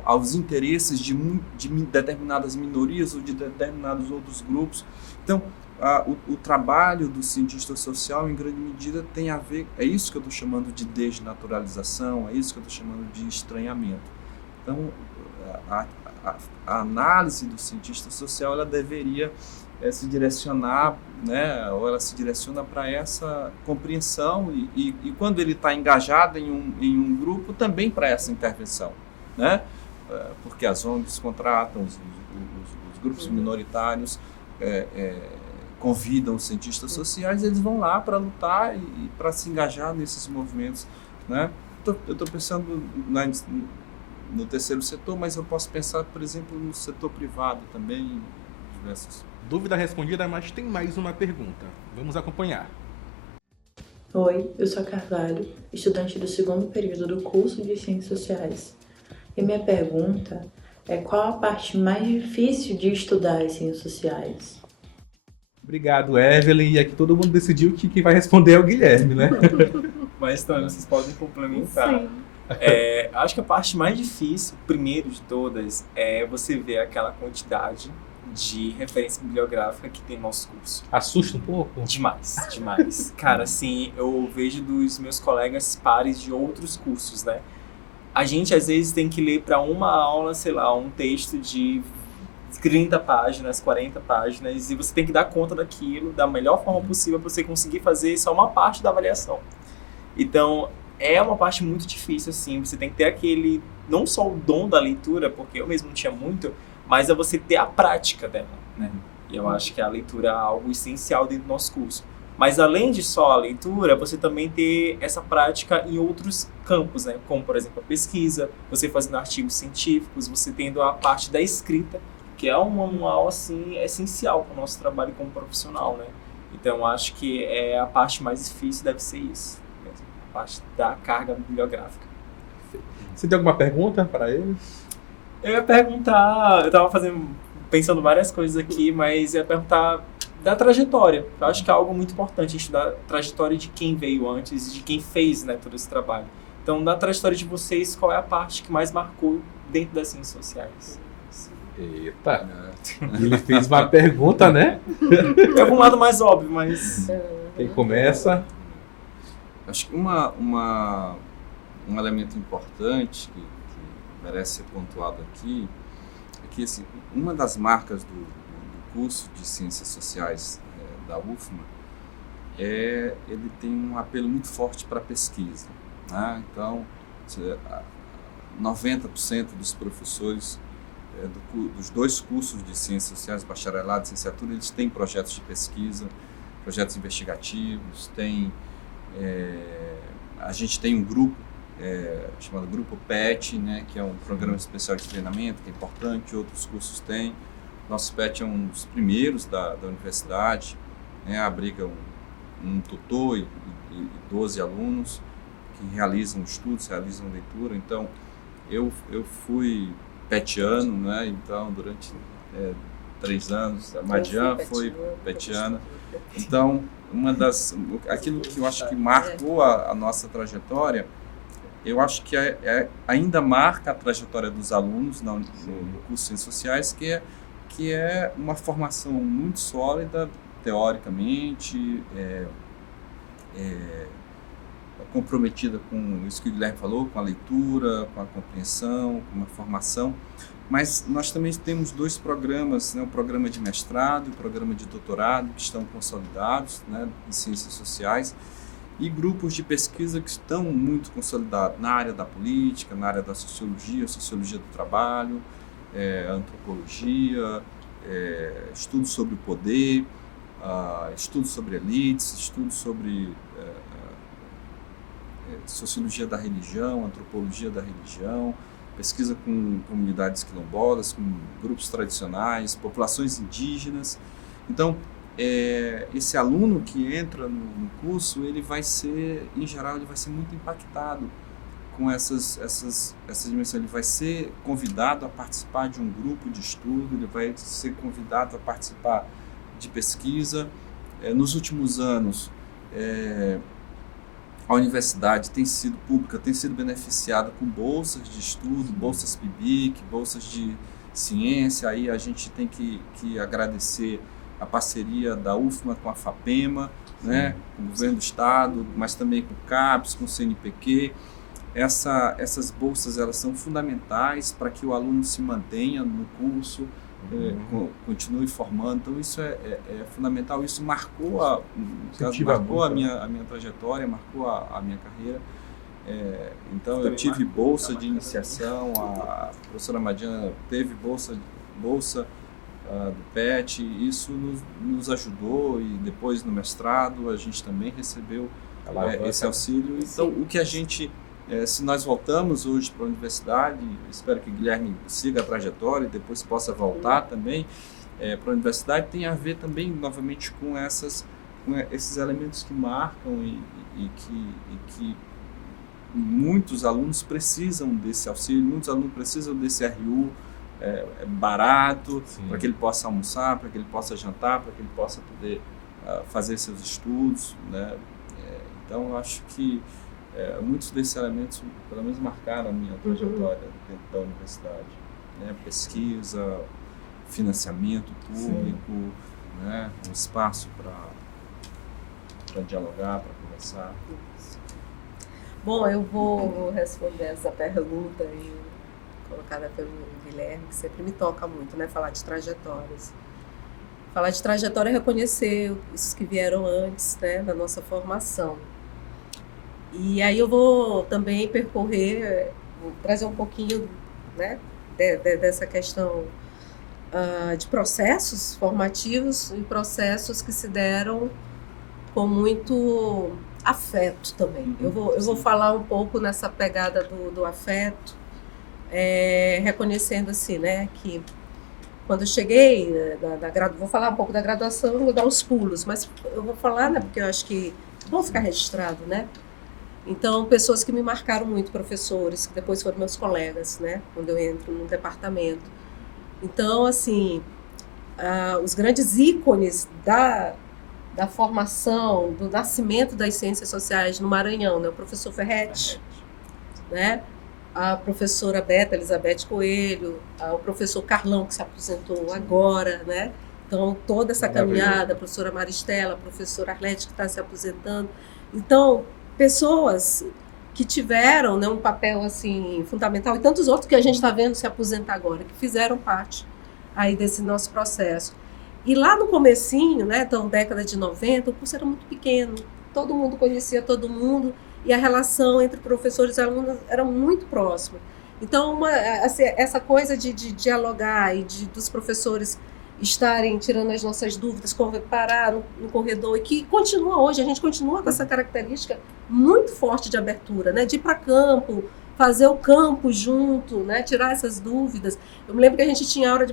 aos interesses de determinadas minorias ou de determinados outros grupos. Então, o trabalho do cientista social, em grande medida, tem a ver, é isso que eu estou chamando de desnaturalização, é isso que eu estou chamando de estranhamento. Então, a análise do cientista social, ela deveria se direcionar, né, ou ela se direciona para essa compreensão e quando ele está engajado em um grupo, também para essa intervenção, né? Porque as ONGs contratam, os grupos minoritários convidam os cientistas sociais, eles vão lá para lutar e para se engajar nesses movimentos, né? Eu estou pensando no terceiro setor, mas eu posso pensar, por exemplo, no setor privado também, diversos. Dúvida respondida, mas tem mais uma pergunta. Vamos acompanhar. Oi, eu sou a Carvalho, estudante do 2º período do curso de Ciências Sociais. E minha pergunta é: qual a parte mais difícil de estudar as ciências sociais? Obrigado, Evelyn. E aqui todo mundo decidiu que quem vai responder é o Guilherme, né? Mas também vocês podem complementar. Sim. Acho que a parte mais difícil, primeiro de todas, é você ver aquela quantidade de referência bibliográfica que tem no nosso curso. Assusta um pouco? Demais, demais. Cara, assim, eu vejo dos meus colegas pares de outros cursos, né? A gente, às vezes, tem que ler para uma aula, sei lá, um texto de 30 páginas, 40 páginas, e você tem que dar conta daquilo da melhor forma possível para você conseguir fazer só uma parte da avaliação. Então, é uma parte muito difícil, assim, você tem que ter aquele, não só o dom da leitura, porque eu mesmo não tinha muito, mas é você ter a prática dela, né? E eu acho que a leitura é algo essencial dentro do nosso curso. Mas além de só a leitura, você também ter essa prática em outros campos, né? Como, por exemplo, a pesquisa, você fazendo artigos científicos, você tendo a parte da escrita, que é um manual, assim, essencial para o nosso trabalho como profissional, né? Então, eu acho que a parte mais difícil deve ser isso, mesmo, a parte da carga bibliográfica. Você tem alguma pergunta para eles? Eu ia perguntar, eu estava pensando várias coisas aqui, mas eu ia perguntar da trajetória. Eu acho que é algo muito importante, estudar a trajetória de quem veio antes, de quem fez, né, todo esse trabalho. Então, da trajetória de vocês, qual é a parte que mais marcou dentro das ciências sociais? Eita, ele fez uma pergunta, né? É um lado mais óbvio, mas... Quem começa? Acho que um elemento importante que merece ser pontuado aqui é que, assim, uma das marcas do curso de Ciências Sociais da UFMA ele tem um apelo muito forte para a pesquisa, né? Então, 90% dos professores dos dois cursos de Ciências Sociais, bacharelado e licenciatura, eles têm projetos de pesquisa, projetos investigativos, a gente tem um grupo chamado Grupo PET, né, que é um programa especial de treinamento, que é importante, outros cursos têm. Nosso PET é um dos primeiros da universidade, né, abriga um tutor e 12 alunos que realizam estudos, realizam leitura. Então, eu fui petiano, né, então, durante 3 anos, a Madian foi petiana. Então, aquilo que eu acho que marcou a nossa trajetória, eu acho que ainda marca a trajetória dos alunos no curso de Ciências Sociais, que é uma formação muito sólida, teoricamente, comprometida com isso que o Guilherme falou, com a leitura, com a compreensão, com uma formação. Mas nós também temos 2 programas, né, o programa de mestrado e o programa de doutorado, que estão consolidados, né, em ciências sociais, e grupos de pesquisa que estão muito consolidados na área da política, na área da sociologia do trabalho, antropologia, estudos sobre o poder, estudos sobre elites, estudos sobre sociologia da religião, antropologia da religião, pesquisa com comunidades quilombolas, com grupos tradicionais, populações indígenas. Então, esse aluno que entra no curso, ele vai ser, em geral, ele vai ser muito impactado com essas dimensões. Ele vai ser convidado a participar de um grupo de estudo, ele vai ser convidado a participar de pesquisa. Nos últimos anos, a universidade pública tem sido beneficiada com bolsas de estudo, bolsas PIBIC, bolsas de ciência. Aí a gente tem que agradecer a parceria da UFMA com a FAPEMA, né, com o governo do estado, mas também com o CAPES, com o CNPq. Essas bolsas, elas são fundamentais para que o aluno se mantenha no curso, continue formando. Então isso é fundamental. Isso marcou a minha trajetória, marcou a minha carreira. Então eu tive bolsa de iniciação, a professora Madiana teve bolsa do PET, isso nos ajudou, e depois no mestrado a gente também recebeu esse auxílio. Então o que a gente, se nós voltamos hoje para a universidade, espero que o Guilherme siga a trajetória e depois possa voltar também para a universidade, tem a ver também novamente com esses elementos que marcam e que muitos alunos precisam desse auxílio, muitos alunos precisam desse RU barato, para que ele possa almoçar, para que ele possa jantar, para que ele possa poder fazer seus estudos, né? Então eu acho que muitos desses elementos, pelo menos, marcaram a minha trajetória dentro da universidade, né? Pesquisa, financiamento público, né? Um espaço para dialogar, para conversar. Bom, eu vou responder essa pergunta aí, colocada pelo Guilherme, que sempre me toca muito, né? Falar de trajetórias. Falar de trajetória é reconhecer os que vieram antes, né? Da nossa formação. E aí eu vou também percorrer, vou trazer um pouquinho, né? Dessa questão de processos formativos e processos que se deram com muito afeto também. Eu vou falar um pouco nessa pegada do afeto, reconhecendo assim, né, que quando eu cheguei, vou falar um pouco da graduação, vou dar uns pulos, mas eu vou falar, né, porque eu acho que é bom ficar registrado, né? Então, pessoas que me marcaram muito, professores, que depois foram meus colegas, né, quando eu entro no departamento. Então, assim, os grandes ícones da formação, do nascimento das ciências sociais no Maranhão, né? O professor Ferretti, né? A professora Beta Elizabeth Coelho, o professor Carlão, que se aposentou agora, né? Então, toda essa caminhada, a professora Maristela, a professora Arlete, que está se aposentando. Então, pessoas que tiveram, né, um papel assim, fundamental, e tantos outros que a gente está vendo se aposentar agora, que fizeram parte aí desse nosso processo. E lá no comecinho, né, então, década de 90, o curso era muito pequeno, todo mundo conhecia todo mundo, e a relação entre professores e alunos era muito próxima. Então, essa coisa de dialogar e dos professores estarem tirando as nossas dúvidas, parar no corredor, e que continua hoje, a gente continua com essa característica muito forte de abertura, né, de ir para campo, fazer o campo junto, né, tirar essas dúvidas. Eu me lembro que a gente tinha aula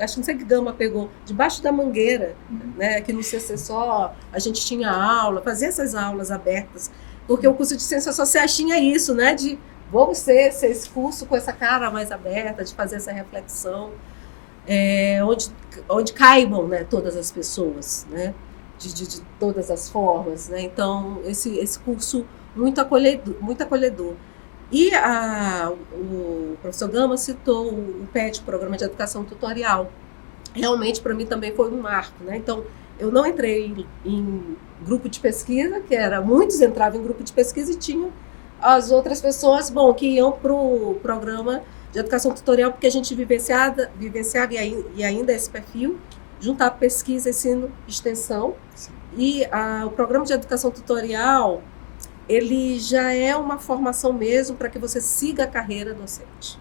acho que não sei que Gama pegou, debaixo da mangueira, né, que no CC só a gente tinha aula, fazia essas aulas abertas, porque o curso de Ciências Sociais tinha isso, né, de vamos ser esse curso com essa cara mais aberta, de fazer essa reflexão, onde caibam, né, todas as pessoas, né, de todas as formas, né. Então esse curso muito acolhedor. E o professor Gama citou o PET, Programa de Educação Tutorial. Realmente, para mim, também foi um marco, né? Então, eu não entrei em grupo de pesquisa, muitos entravam em grupo de pesquisa e tinham as outras pessoas, que iam para o programa de educação tutorial, porque a gente vivenciava e ainda esse perfil, juntar pesquisa, ensino, extensão. Sim. E o programa de educação tutorial, ele já é uma formação mesmo para que você siga a carreira docente,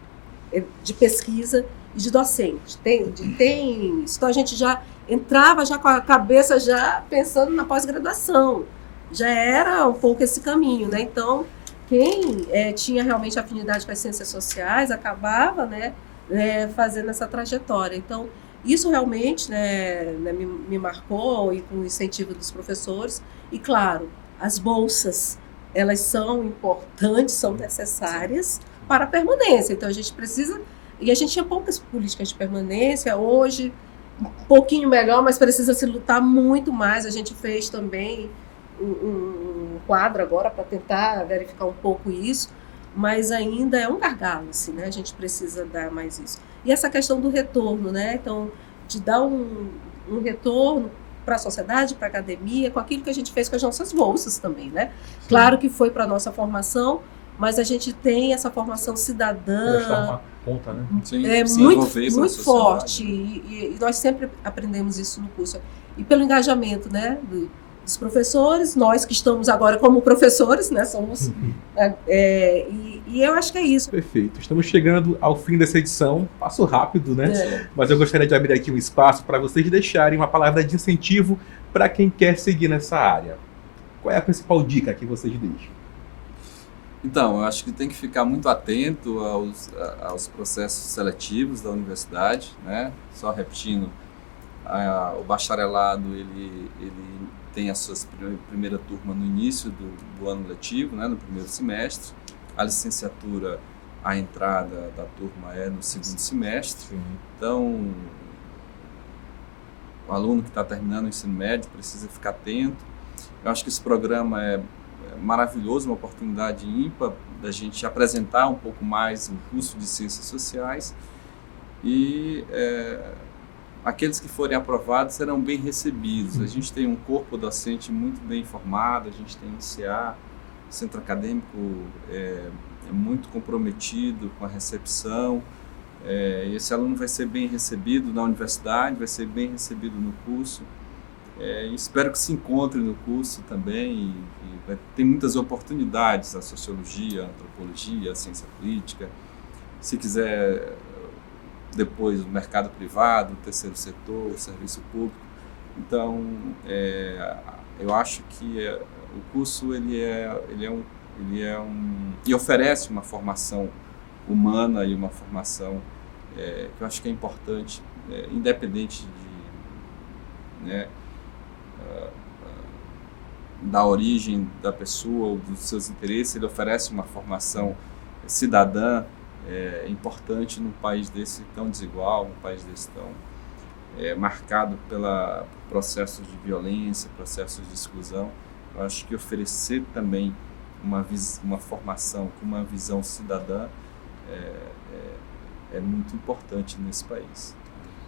de pesquisa e de docente. Então a gente já entrava já com a cabeça já pensando na pós-graduação, já era um pouco esse caminho, né? Então, quem tinha realmente afinidade com as ciências sociais acabava, né, fazendo essa trajetória. Então, isso realmente, né, me marcou, e com o incentivo dos professores. E, claro, as bolsas, elas são importantes, são necessárias para a permanência. Então, a gente precisa... E a gente tinha poucas políticas de permanência. Hoje, um pouquinho melhor, mas precisa se lutar muito mais. A gente fez também um quadro agora para tentar verificar um pouco isso, mas ainda é um gargalo, assim, né? A gente precisa dar mais isso. E essa questão do retorno, né? Então, de dar um retorno para a sociedade, para a academia, com aquilo que a gente fez com as nossas bolsas também, né? Sim. Claro que foi para a nossa formação, mas a gente tem essa formação cidadã, uma ponta, né? Sim, muito forte, e nós sempre aprendemos isso no curso. E pelo engajamento, né, dos professores, nós que estamos agora como professores, né, somos... e eu acho que é isso. Perfeito. Estamos chegando ao fim dessa edição. Passo rápido, né? Mas eu gostaria de abrir aqui um espaço para vocês deixarem uma palavra de incentivo para quem quer seguir nessa área. Qual é a principal dica que vocês deixam? Então, eu acho que tem que ficar muito atento aos processos seletivos da universidade, né? Só repetindo, o bacharelado, ele tem a sua primeira turma no início do ano letivo, né? No primeiro semestre. A licenciatura, a entrada da turma é no segundo semestre. Sim. Então, o aluno que está terminando o ensino médio precisa ficar atento. Eu acho que esse programa é maravilhoso, uma oportunidade ímpar da gente apresentar um pouco mais o curso de Ciências Sociais, e aqueles que forem aprovados serão bem recebidos. A gente tem um corpo docente muito bem formado, a gente tem o CA, o Centro Acadêmico é muito comprometido com a recepção, e esse aluno vai ser bem recebido na universidade, vai ser bem recebido no curso. Espero que se encontre no curso também, tem muitas oportunidades, a sociologia, a antropologia, a ciência política. Se quiser, depois, o mercado privado, o terceiro setor, o serviço público. Então, eu acho que o curso ele oferece uma formação humana e uma formação que eu acho que é importante, independente da origem da pessoa ou dos seus interesses. Ele oferece uma formação cidadã importante num país desse tão desigual, um país desse tão marcado por processos de violência, processos de exclusão. Eu acho que oferecer também uma formação com uma visão cidadã é muito importante nesse país.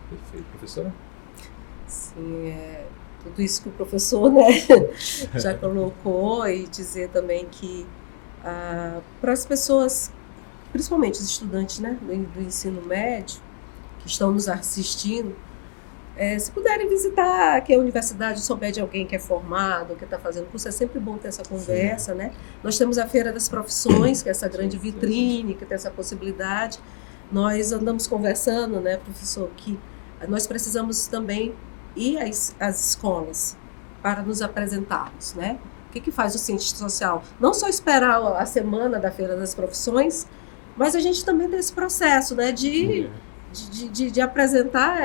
Perfeito. Professora? Sim, tudo isso que o professor, né, já colocou, e dizer também que para as pessoas, principalmente os estudantes, né, do ensino médio, que estão nos assistindo, se puderem visitar, que a universidade souber de alguém que é formado, que está fazendo curso, é sempre bom ter essa conversa, né? Nós temos a Feira das Profissões, que é essa grande vitrine, que tem essa possibilidade. Nós andamos conversando, né, professor, que nós precisamos também ir às escolas para nos apresentarmos, né? O que faz o cientista social? Não só esperar a semana da Feira das Profissões, mas a gente também tem esse processo, né, de apresentar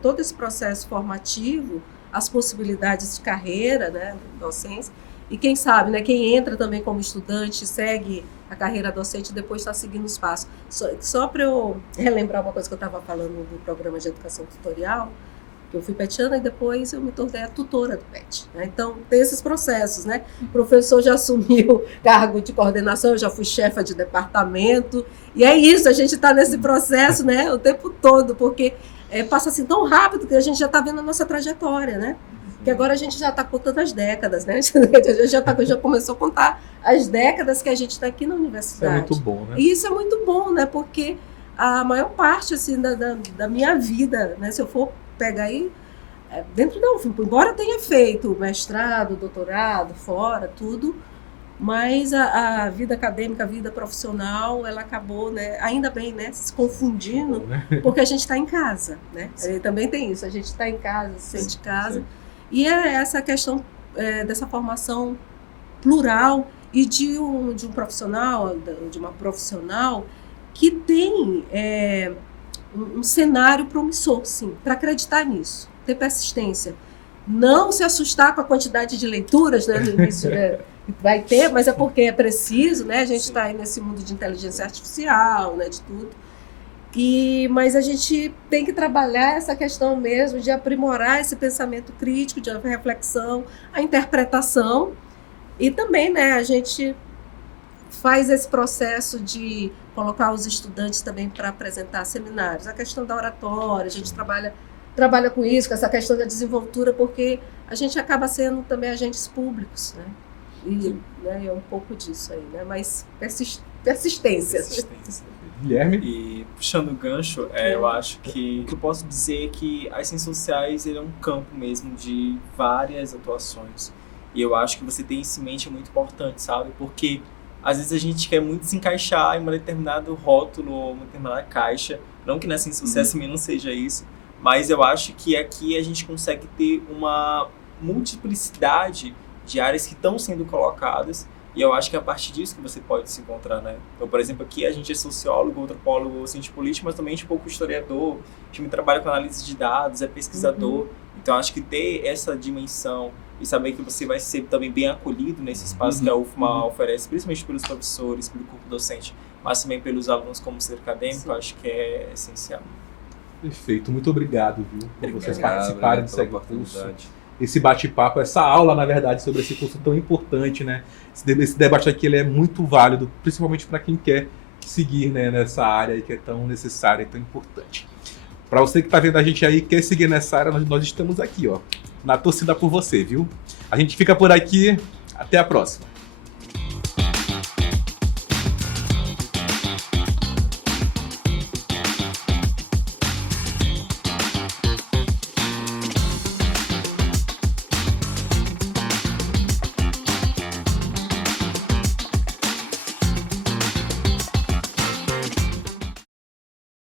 todo esse processo formativo, as possibilidades de carreira, né, docência, e quem sabe, né, quem entra também como estudante, segue a carreira docente e depois está seguindo os passos. Só para eu relembrar uma coisa que eu estava falando do programa de educação tutorial, eu fui petiana e depois eu me tornei a tutora do PET, né? Então, tem esses processos, né? O professor já assumiu cargo de coordenação, eu já fui chefa de departamento, e é isso, a gente está nesse processo, né, o tempo todo, porque passa assim tão rápido que a gente já está vendo a nossa trajetória, né? Porque agora a gente já está contando as décadas, né? A gente já começou a contar as décadas que a gente está aqui na Isso universidade. é muito bom, né? E isso é muito bom, né? Porque a maior parte assim, da minha vida, né? Se eu for pegar aí, dentro da UFM, embora eu tenha feito mestrado, doutorado, fora, tudo, mas a vida acadêmica, a vida profissional, ela acabou, né? Ainda bem, né? Se confundindo, Bom, né? porque a gente está em casa, né? Também tem isso, a gente está em casa, se sente casa. E é essa questão dessa formação plural e de um profissional, de uma profissional que tem um cenário promissor, sim, para acreditar nisso, ter persistência. Não se assustar com a quantidade de leituras, né, no início, né, vai ter, mas é porque é preciso, né? A gente está aí nesse mundo de inteligência artificial, né, de tudo. Mas a gente tem que trabalhar essa questão mesmo de aprimorar esse pensamento crítico, de reflexão, a interpretação. E também, né, a gente faz esse processo de colocar os estudantes também para apresentar seminários. A questão da oratória, a gente trabalha com isso, com essa questão da desenvoltura, porque a gente acaba sendo também agentes públicos, né? E né, é um pouco disso aí, né? Mas persistência. Guilherme? E puxando o gancho, eu acho que o que eu posso dizer é que as ciências sociais ele é um campo mesmo de várias atuações. E eu acho que você ter isso em mente é muito importante, sabe? Porque às vezes a gente quer muito se encaixar em um determinado rótulo ou uma determinada caixa. Não que na ciência social também não seja isso, mas eu acho que aqui a gente consegue ter uma multiplicidade de áreas que estão sendo colocadas. E eu acho que é a partir disso que você pode se encontrar, né? Então, por exemplo, aqui a gente é sociólogo, antropólogo, cientista político, mas também a gente é um pouco historiador, a gente trabalha com análise de dados, é pesquisador. Então, acho que ter essa dimensão e saber que você vai ser também bem acolhido nesse espaço que a UFMA oferece, principalmente pelos professores, pelo corpo docente, mas também pelos alunos como ser acadêmico, acho que é essencial. Perfeito, muito obrigado, viu, por vocês participarem dessa oportunidade. Esse bate-papo, essa aula, na verdade, sobre esse curso tão importante, né? Esse debate aqui ele é muito válido, principalmente para quem quer seguir, né, nessa área que é tão necessária e tão importante. Para você que está vendo a gente aí, quer seguir nessa área, nós estamos aqui, ó, na torcida por você, viu? A gente fica por aqui, até a próxima.